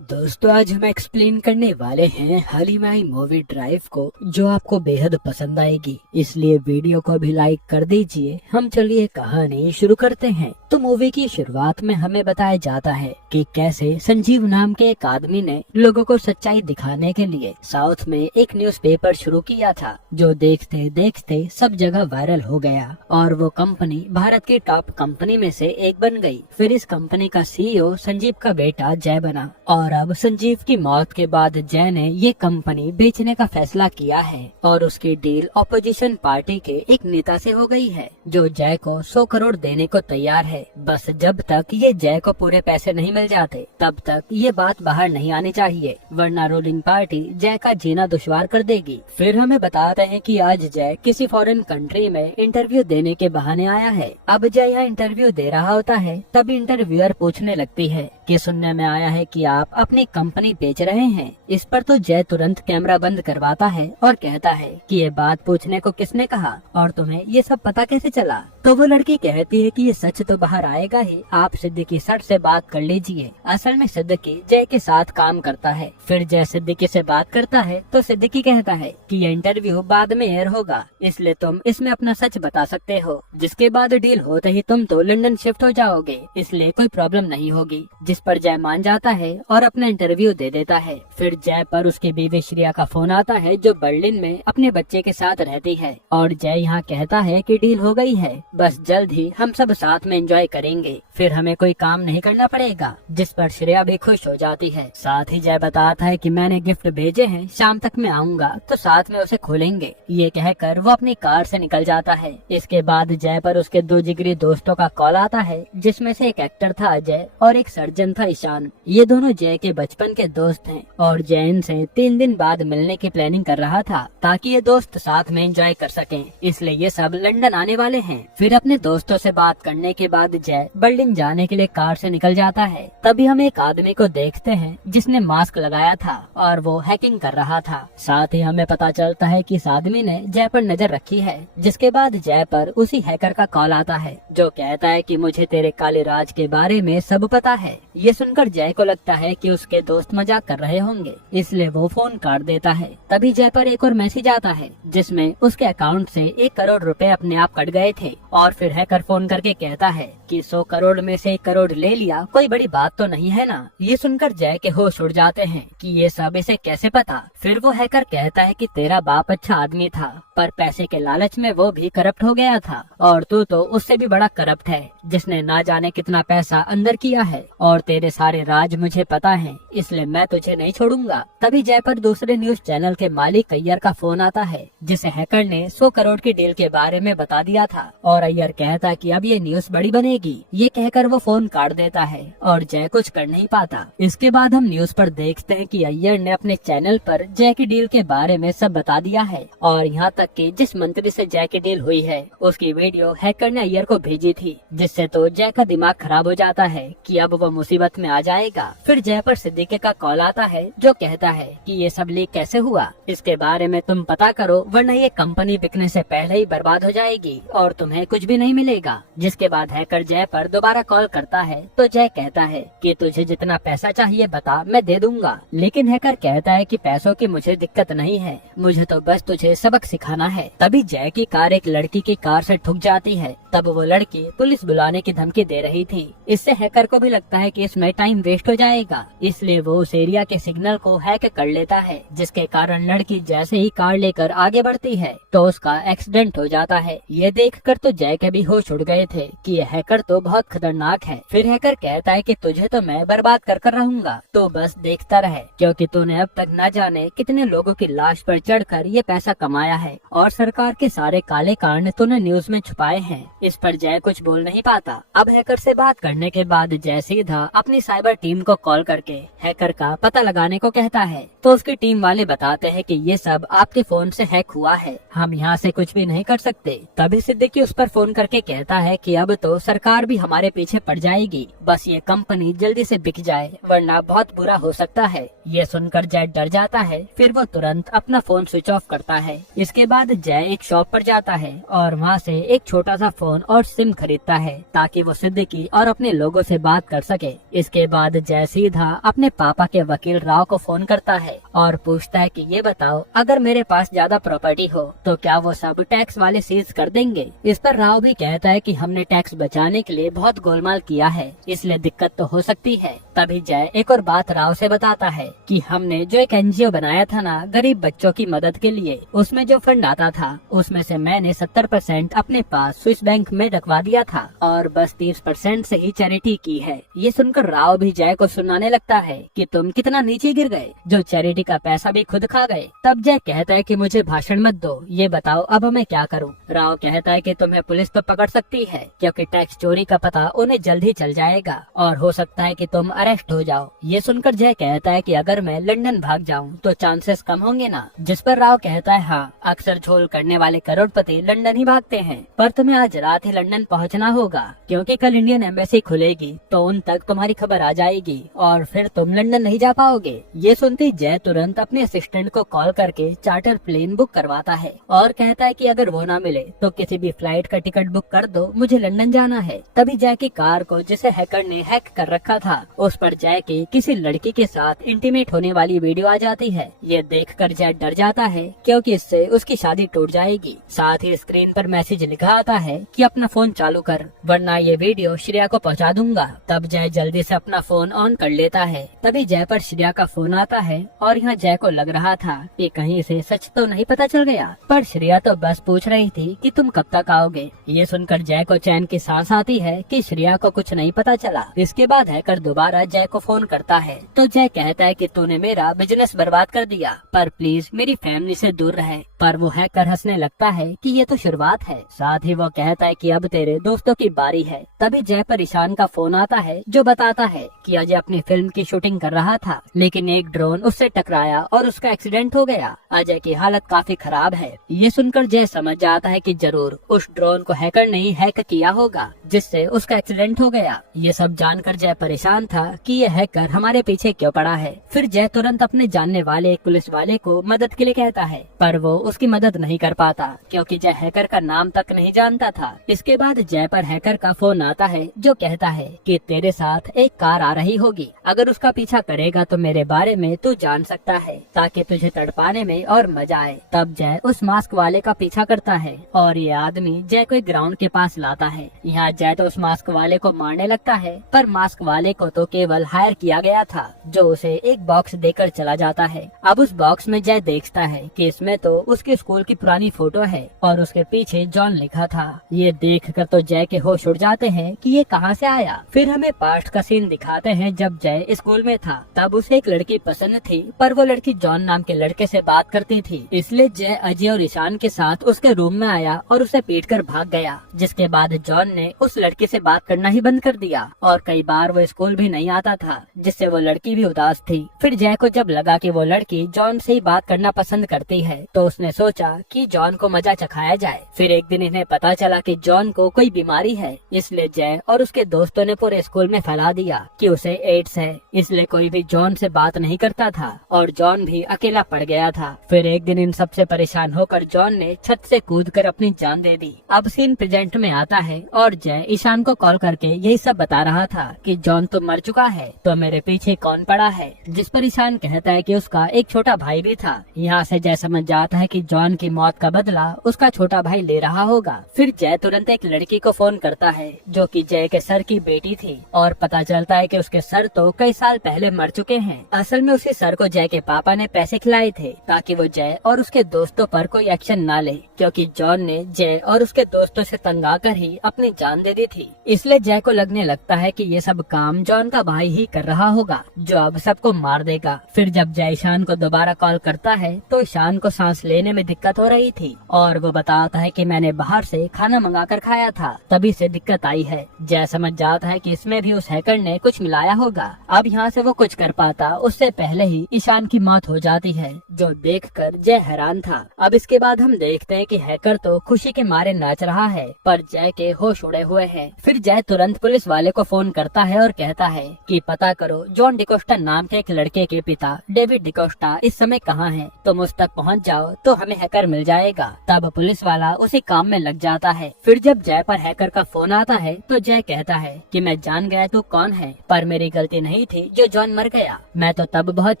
दोस्तों आज हम एक्सप्लेन करने वाले हैं हाल ही में आई मूवी ड्राइव को, जो आपको बेहद पसंद आएगी। इसलिए वीडियो को भी लाइक कर दीजिए। हम चलिए कहानी शुरू करते हैं। तो मूवी की शुरुआत में हमें बताया जाता है कि कैसे संजीव नाम के एक आदमी ने लोगों को सच्चाई दिखाने के लिए साउथ में एक न्यूज़पेपर शुरू किया था, जो देखते देखते सब जगह वायरल हो गया और वो कंपनी भारत की टॉप कंपनी में से एक बन गई। फिर इस कंपनी का सीईओ संजीव का बेटा जय बना और अब संजीव की मौत के बाद जय ने ये कंपनी बेचने का फैसला किया है और उसकी डील ऑपोजिशन पार्टी के एक नेता से हो गई है, जो जय को 100 करोड़ देने को तैयार है। बस जब तक ये जय को पूरे पैसे नहीं मिल जाते तब तक ये बात बाहर नहीं आनी चाहिए, वरना रूलिंग पार्टी जय का जीना दुश्वार कर देगी। फिर हमें बताते हैं कि आज जय किसी फॉरेन कंट्री में इंटरव्यू देने के बहाने आया है। अब जय यहाँ इंटरव्यू दे रहा होता है, तभी इंटरव्यूअर पूछने लगती है कि सुनने में आया है कि आप अपनी कंपनी बेच रहे हैं। इस पर तो जय तुरंत कैमरा बंद करवाता है और कहता है कि ये बात पूछने को किसने कहा और तुम्हें ये सब पता कैसे चला। तो वो लड़की कहती है कि ये सच तो बाहर आएगा ही, आप सिद्दीकी सर से बात कर लीजिए। असल में सिद्दीकी जय के साथ काम करता है। फिर जय सिद्दीकी से बात करता है तो सिद्दीकी कहता है कि ये इंटरव्यू बाद में एयर होगा, इसलिए तुम इसमें अपना सच बता सकते हो। जिसके बाद डील होते ही तुम तो लंदन शिफ्ट हो जाओगे, इसलिए कोई प्रॉब्लम नहीं होगी। जिस पर जय मान जाता है और अपना इंटरव्यू दे देता है। फिर जय पर उसकी बीवी श्रेया का फोन आता है, जो बर्लिन में अपने बच्चे के साथ रहती है और जय यहाँ कहता है कि डील हो गई है, बस जल्द ही हम सब साथ में एंजॉय करेंगे, फिर हमें कोई काम नहीं करना पड़ेगा। जिस पर श्रेया भी खुश हो जाती है। साथ ही जय बताता है कि मैंने गिफ्ट भेजे हैं, शाम तक मैं आऊँगा तो साथ में उसे खोलेंगे। ये कहकर वो अपनी कार से निकल जाता है। इसके बाद जय पर उसके 2 जिगरी दोस्तों का कॉल आता है, जिसमें से एक एक्टर था अजय और एक सर्जन था ईशान। ये दोनों जय के बचपन के दोस्त हैं और जय इनसे 3 दिन बाद मिलने की प्लानिंग कर रहा था, ताकि ये दोस्त साथ में एंजॉय कर सकें। इसलिए ये सब लंदन आने वाले हैं। फिर अपने दोस्तों से बात करने के बाद जय बर्लिन जाने के लिए कार से निकल जाता है। तभी हम एक आदमी को देखते हैं जिसने मास्क लगाया था और वो हैकिंग कर रहा था। साथ ही हमें पता चलता है कि इस आदमी ने जय पर नजर रखी है। जिसके बाद जय पर उसी हैकर का कॉल आता है, जो कहता है कि मुझे तेरे काले राज के बारे में सब पता है। ये सुनकर जय को लगता है कि उसके दोस्त मजाक कर रहे होंगे, इसलिए वो फोन काट देता है। तभी जय पर एक और मैसेज आता है, जिसमें उसके अकाउंट से 1 करोड़ रुपए अपने आप कट गए थे। और फिर हैकर फोन करके कहता है कि 100 करोड़ में से 1 करोड़ ले लिया, कोई बड़ी बात तो नहीं है ना। ये सुनकर जय के होश उड़ जाते हैं कि ये सब इसे कैसे पता। फिर वो हैकर कहता है कि तेरा बाप अच्छा आदमी था, पर पैसे के लालच में वो भी करप्ट हो गया था और तू तो उससे भी बड़ा करप्ट है, जिसने ना जाने कितना पैसा अंदर किया है और तेरे सारे राज मुझे पता है, इसलिए मैं तुझे नहीं छोड़ूंगा। तभी जय पर दूसरे न्यूज चैनल के मालिक अय्यर का फोन आता है, जिसे हैकर ने 100 करोड़ की डील के बारे में बता दिया था और अय्यर कहता है कि अब ये न्यूज बड़ी बनेगी। ये कहकर वो फोन काट देता है और जय कुछ कर नहीं पाता। इसके बाद हम न्यूज पर देखते हैं कि अय्यर ने अपने चैनल पर जय की डील के बारे में सब बता दिया है और यहाँ तक कि जिस मंत्री से जय की डील हुई है उसकी वीडियो हैकर ने अय्यर को भेजी थी, जिससे तो जय का दिमाग खराब हो जाता है कि अब वो मुसीबत में आ जाएगा। फिर जय पर सिद्दीकी का कॉल आता है, जो कहता है कि ये सब लीक कैसे हुआ, इसके बारे में तुम पता करो, वरना ये कंपनी बिकने से पहले ही बर्बाद हो जाएगी और तुम्हें कुछ भी नहीं मिलेगा। जिसके बाद हैकर जय पर दोबारा कॉल करता है तो जय कहता है कि तुझे जितना पैसा चाहिए बता, मैं दे दूंगा। लेकिन हैकर कहता है कि पैसों की मुझे दिक्कत नहीं है, मुझे तो बस तुझे सबक सिखाना है। तभी जय की कार एक लड़की की कार से ठुक जाती है। तब वो लड़की पुलिस बुलाने की धमकी दे रही थी। इससे हैकर को भी लगता है कि इसमें टाइम वेस्ट हो जाएगा, इसलिए वो उस एरिया के सिग्नल को हैक कर लेता है, जिसके कारण लड़की जैसे ही कार लेकर आगे बढ़ती है तो उसका एक्सीडेंट हो जाता है। ये देखकर तो जय के भी होश उड़ गए थे कि ये हैकर तो बहुत खतरनाक है। फिर हैकर कहता है कि तुझे तो मैं बर्बाद कर रहूंगा, तो बस देखता रहे, क्योंकि तूने अब तक न जाने कितने लोगों की लाश पर चढ़कर ये पैसा कमाया है और सरकार के सारे काले कांड तूने न्यूज में छुपाए हैं। इस पर जय कुछ बोल नहीं पाता। अब हैकर से बात करने के बाद जय सीधा अपनी साइबर टीम को कॉल करके हैकर का पता लगाने को कहता है। तो उसकी टीम वाले बताते हैं कि ये सब आपके फोन से हैक हुआ है, हम यहाँ से कुछ भी नहीं कर सकते। तभी सिद्दीकी उस पर फोन करके कहता है कि अब तो सरकार भी हमारे पीछे पड़ जाएगी, बस ये कंपनी जल्दी से बिक जाए, वरना बहुत बुरा हो सकता है। ये सुनकर जय डर जाता है। फिर वो तुरंत अपना फोन स्विच ऑफ करता है। इसके बाद जय एक शॉप पर जाता है और वहाँ से एक छोटा सा फोन फोन और सिम खरीदता है ताकि वो सिद्दीकी और अपने लोगों से बात कर सके। इसके बाद जय सीधा अपने पापा के वकील राव को फोन करता है और पूछता है कि ये बताओ, अगर मेरे पास ज्यादा प्रॉपर्टी हो तो क्या वो सब टैक्स वाले सीज कर देंगे। इस पर राव भी कहता है कि हमने टैक्स बचाने के लिए बहुत गोलमाल किया है, इसलिए दिक्कत तो हो सकती है। तभी जय एक और बात राव से बताता है कि हमने जो एक एनजीओ बनाया था ना गरीब बच्चों की मदद के लिए, उसमें जो फंड आता था उसमें से मैंने 70% अपने पास स्विस बैंक में रखवा दिया था और बस 30% से ही चैरिटी की है। ये सुनकर राव भी जय को सुनाने लगता है कि तुम कितना नीचे गिर गए, जो चैरिटी का पैसा भी खुद खा गए। तब जय कहता है कि मुझे भाषण मत दो, ये बताओ अब मैं क्या करूं। राव कहता है कि तुम्हें पुलिस तो पकड़ सकती है क्योंकि टैक्स चोरी का पता उन्हें जल्द ही चल जाएगा और हो सकता है कि तुम अरेस्ट हो जाओ। ये सुनकर जय कहता है कि अगर मैं लंदन भाग जाऊं तो चांसेस कम होंगे ना। जिस पर राव कहता है हाँ, अक्सर झोल करने वाले करोड़पति लंदन ही भागते हैं, पर तुम्हें आज रात ही लंदन पहुंचना होगा क्योंकि कल इंडियन एम्बेसी खुलेगी तो उन तक तुम्हारी खबर आ जाएगी और फिर तुम लंदन नहीं जा पाओगे। ये सुनते जय तुरंत अपने असिस्टेंट को कॉल करके चार्टर प्लेन बुक करवाता है और कहता है कि अगर वो ना मिले तो किसी भी फ्लाइट का टिकट बुक कर दो, मुझे लंदन जाना है। तभी जय की कार को जिसे हैकर ने हैक कर रखा था उस पर जय के किसी लड़की के साथ इंटीमेट होने वाली वीडियो आ जाती है। ये देखकर जय डर जाता है क्योंकि इससे उसकी शादी टूट जाएगी। साथ ही स्क्रीन पर मैसेज लिखा आता है कि अपना फोन चालू कर वरना ये वीडियो श्रेया को पहुंचा दूंगा। तब जय जल्दी से अपना फोन ऑन कर लेता है। तभी जय पर श्रेया का फोन आता है और यहाँ जय को लग रहा था कि कहीं से सच तो नहीं पता चल गया, पर श्रेया तो बस पूछ रही थी कि तुम कब तक आओगे। ये सुनकर जय को चैन की सांस आती है कि श्रेया को कुछ नहीं पता चला। इसके बाद हैकर दोबारा जय को फोन करता है तो जय कहता है कि तूने मेरा बिजनेस बर्बाद कर दिया, पर प्लीज मेरी फैमिली से दूर रहे। पर वो हैकर हंसने लगता है कि ये तो शुरुआत है। साथ ही वो कहता है कि अब तेरे दोस्तों की बारी है। तभी जय पर ईशान का फोन आता है जो बताता है कि अजय अपनी फिल्म की शूटिंग कर रहा था लेकिन एक ड्रोन उससे टकराया और उसका एक्सीडेंट हो गया। अजय की हालत काफी खराब है। ये सुनकर जय समझ जाता है कि जरूर उस ड्रोन को हैकर ने ही हैक किया होगा जिससे उसका एक्सीडेंट हो गया। ये सब जानकर जय परेशान था कि ये हैकर हमारे पीछे क्यों पड़ा है। फिर जय तुरंत अपने जानने वाले एक पुलिस वाले को मदद के लिए कहता है, पर वो उसकी मदद नहीं कर पाता क्योंकि जय हैकर का नाम तक नहीं जानता था। इसके बाद जय पर हैकर का फोन आता है जो कहता है कि तेरे साथ एक कार आ रही होगी, अगर उसका पीछा करेगा तो मेरे बारे में तू जान सकता है ताकि तुझे तड़पाने में और मजा आए। तब जय उस मास्क वाले का पीछा करता है और ये आदमी जय को एक ग्राउंड के पास लाता है। यहाँ जय तो उस मास्क वाले को मारने लगता है, पर मास्क वाले को तो केवल हायर किया गया था जो उसे एक बॉक्स देकर चला जाता है। अब उस बॉक्स में जय देखता है कि इसमें तो उसके स्कूल की पुरानी फोटो है और उसके पीछे जॉन लिखा था। ये देखकर तो जय के होश उड़ जाते हैं कि ये कहाँ से आया। फिर हमें पास्ट का सीन दिखाते हैं जब जय स्कूल में था। तब उसे एक लड़की पसंद थी, पर वो लड़की जॉन नाम के लड़के से बात करती थी, इसलिए जय अजय और ईशान के साथ उसके रूम में आया और उसे पीटकर भाग गया। जिसके बाद जॉन ने उस लड़की से बात करना ही बंद कर दिया और कई बार वो स्कूल भी नहीं आता था, जिससे वो लड़की भी उदास थी। फिर जय को जब लगा कि वो लड़की जॉन से ही बात करना पसंद करती है तो उसने सोचा कि जॉन को मजा चखाया जाए। फिर एक दिन इन्हें पता चला कि जॉन को कोई बीमारी है, इसलिए जय और उसके दोस्तों ने पूरे स्कूल में फैला दिया कि उसे एड्स है, इसलिए कोई भी जॉन से बात नहीं करता था और जॉन भी अकेला पड़ गया था। फिर एक दिन इन सबसे परेशान होकर जॉन ने छत से कूदकर अपनी जान दे दी। अब सीन प्रेजेंट में आता है और जय ईशान को कॉल करके यही सब बता रहा था कि जॉन तो मर चुका है, तो मेरे पीछे कौन पड़ा है। जिस पर ईशान कहता है कि उसका एक छोटा भाई भी था। यहाँ से जय समझ जाता है कि जॉन की मौत का बदला उसका छोटा भाई ले रहा होगा। फिर जय तुरंत एक लड़की को फोन करता है जो कि जय के सर की बेटी थी और पता चलता है कि उसके सर तो कई साल पहले मर चुके हैं। असल में उसी सर को जय के पापा ने पैसे खिलाए थे ताकि वो जय और उसके दोस्तों पर कोई एक्शन ना ले, क्योंकि जॉन ने जय और उसके दोस्तों से तंग आकर ही अपनी जान दे दी थी। इसलिए जय को लगने लगता है कि ये सब काम जॉन का भाई ही कर रहा होगा जो अब सबको मार देगा। फिर जब जय ईशान को दोबारा कॉल करता है तो ईशान को सांस लेने में दिक्कत हो रही थी और वो बताता है कि मैंने बाहर से खाना मंगा कर खाया था, तभी से दिक्कत आई है। जय समझ जाता है कि इसमें भी उस हैकर ने कुछ मिलाया होगा। अब यहाँ से वो कुछ कर पाता उससे पहले ही ईशान की मौत हो जाती है, जो देखकर जय हैरान था। अब इसके बाद हम देखते हैं कि हैकर तो खुशी के मारे नाच रहा है, पर जय के होश उड़े हुए हैं। फिर जय तुरंत पुलिस वाले को फोन करता है और कहता है कि पता करो जॉन डिकोस्टा नाम के एक लड़के के पिता डेविड डिकोस्टा इस समय कहाँ हैं। तुम उस तक पहुँच जाओ तो हमें हैकर मिल जाएगा। तब पुलिस वाला उसी काम में लग जाता है। फिर जब जय पर हैकर का फोन आता है तो जय कहता है कि मैं जान गया तू कौन है, पर मेरी गलती नहीं थी जो जॉन मर गया। मैं तो तब बहुत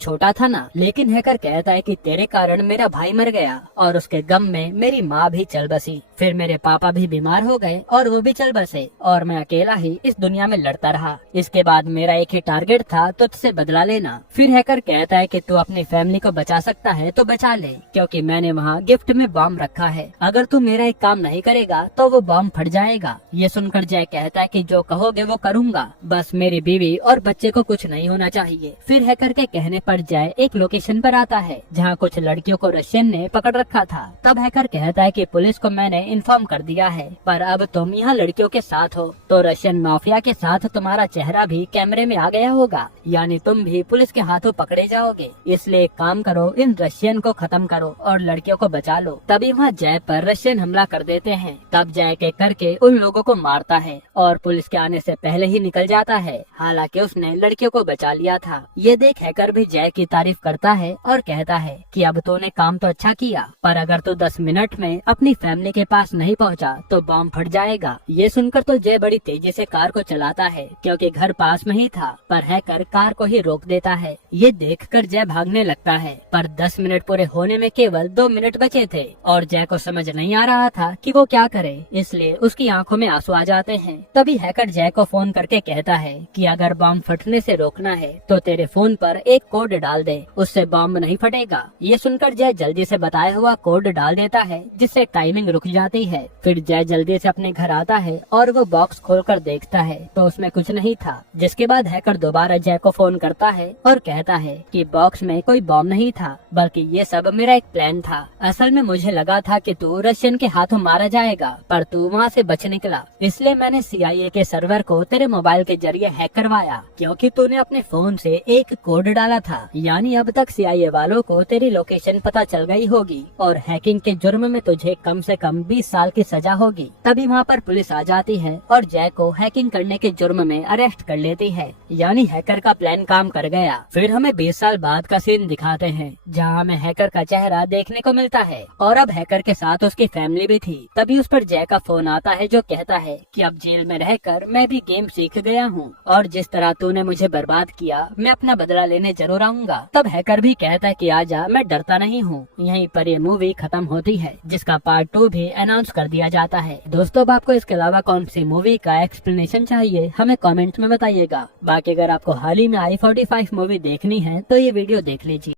छोटा था ना। लेकिन हैकर कहता है कि तेरे कारण मेरा भाई मर गया और उसके गम में मेरी माँ भी चल बसी। फिर मेरे पापा भी बीमार हो गए और वो भी चल बसे और मैं अकेला ही इस दुनिया में लड़ता रहा। इसके बाद मेरा एक ही टारगेट था, तुझसे बदला लेना। फिर हैकर कहता है कि तू अपनी फैमिली को बचा सकता है तो बचा ले, क्योंकि मैंने वहाँ गिफ्ट में बॉम्ब रखा है। अगर तू मेरा एक काम नहीं करेगा तो वो बॉम्ब फट जाएगा। ये सुनकर जय कहता है कि जो कहोगे वो करूँगा, बस मेरी बीवी और बच्चे को कुछ नहीं होना चाहिए। फिर हैकर के कहने पर जय एक लोकेशन पर आता है जहाँ कुछ लड़कियों को रशियन ने पकड़ रखा था। तब हैकर कहता है कि पुलिस को मैंने इन्फॉर्म कर दिया है, पर अब तुम यहाँ लड़कियों के साथ हो तो रशियन माफिया के साथ तुम्हारा चेहरा भी कैमरे में आ गया होगा, यानी तुम भी पुलिस के हाथों पकड़े जाओगे। इसलिए एक काम करो, इन रशियन को खत्म करो और लड़कियों को बचा लो। तभी वहाँ जय पर रशियन हमला कर देते हैं। तब जय के करके उन लोगों को मारता है और पुलिस के आने से पहले ही निकल जाता है। हालांकि उसने लड़कियों को बचा लिया था। ये देख हैकर भी जय की तारीफ करता है और कहता है कि अब तूने काम तो अच्छा किया, पर अगर तू 10 मिनट में अपनी फैमिली के पास नहीं पहुंचा तो बॉम्ब फट जाएगा। ये सुनकर तो जय बड़ी तेजी से कार को चलाता है, क्योंकि घर पास में ही था, पर हैकर कार को ही रोक देता है। ये देखकर जय भागने लगता है, पर 10 मिनट पूरे होने में केवल 2 मिनट बचे थे और जय को समझ नहीं आ रहा था कि वो क्या करे, इसलिए उसकी आंखों में आंसू आ जाते हैं। तभी हैकर जय को फोन करके कहता है कि अगर बॉम्ब फटने से रोकना है तो तेरे फोन पर एक कोड डाल दे, उससे बॉम्ब नहीं फटेगा। ये सुनकर जय जल्दी से बताया हुआ कोड डाल देता है, जिससे टाइमिंग रुक जाती है। फिर जय जल्दी से अपने घर आता है और वो बॉक्स खोलकर देखता है तो उसमें कुछ नहीं था। जिसके बाद हैकर दोबारा जय को फोन करता है और कहता है कि बॉक्स में कोई बॉम्ब नहीं था, बल्कि ये सब मेरा एक प्लान था। असल में मुझे लगा था कि तू रशियन के हाथों मारा जाएगा, पर तू वहाँ से बच निकला, इसलिए मैंने CIA के सर्वर को तेरे मोबाइल के जरिए हैक करवाया, क्योंकि तूने अपने फोन से एक कोड डाला था। यानी अब तक CIA वालों को तेरी लोकेशन पता चल गई होगी और हैकिंग के जुर्म में तुझे कम से कम 20 साल की सजा होगी। तभी वहाँ पर पुलिस आ जाती है और जय को हैकिंग करने के जुर्म में अरेस्ट कर लेती है, यानी हैकर का प्लान काम कर गया। फिर हमें 20 साल बाद का सीन दिखाते हैं, जहाँ हमें हैकर का चेहरा देखने को मिलता है और अब हैकर के साथ उसकी फैमिली भी थी। तभी उस पर जय का फोन आता है, जो कहता है कि अब जेल में रहकर मैं भी गेम सीख गया हूँ और जिस तरह तूने मुझे बर्बाद किया मैं अपना बदला लेने जरूर आऊंगा। तब हैकर भी कहता है कि आजा, मैं डरता नहीं हूँ। यहीं पर ये मूवी खत्म होती है, जिसका पार्ट 2 भी अनाउंस कर दिया जाता है। दोस्तों, अब आपको इसके अलावा कौन सी मूवी का एक्सप्लेनेशन चाहिए हमें कमेंट में बताइएगा। बाकी अगर आपको हाल ही में I-45 मूवी देखनी है तो ये वीडियो देख लीजिए।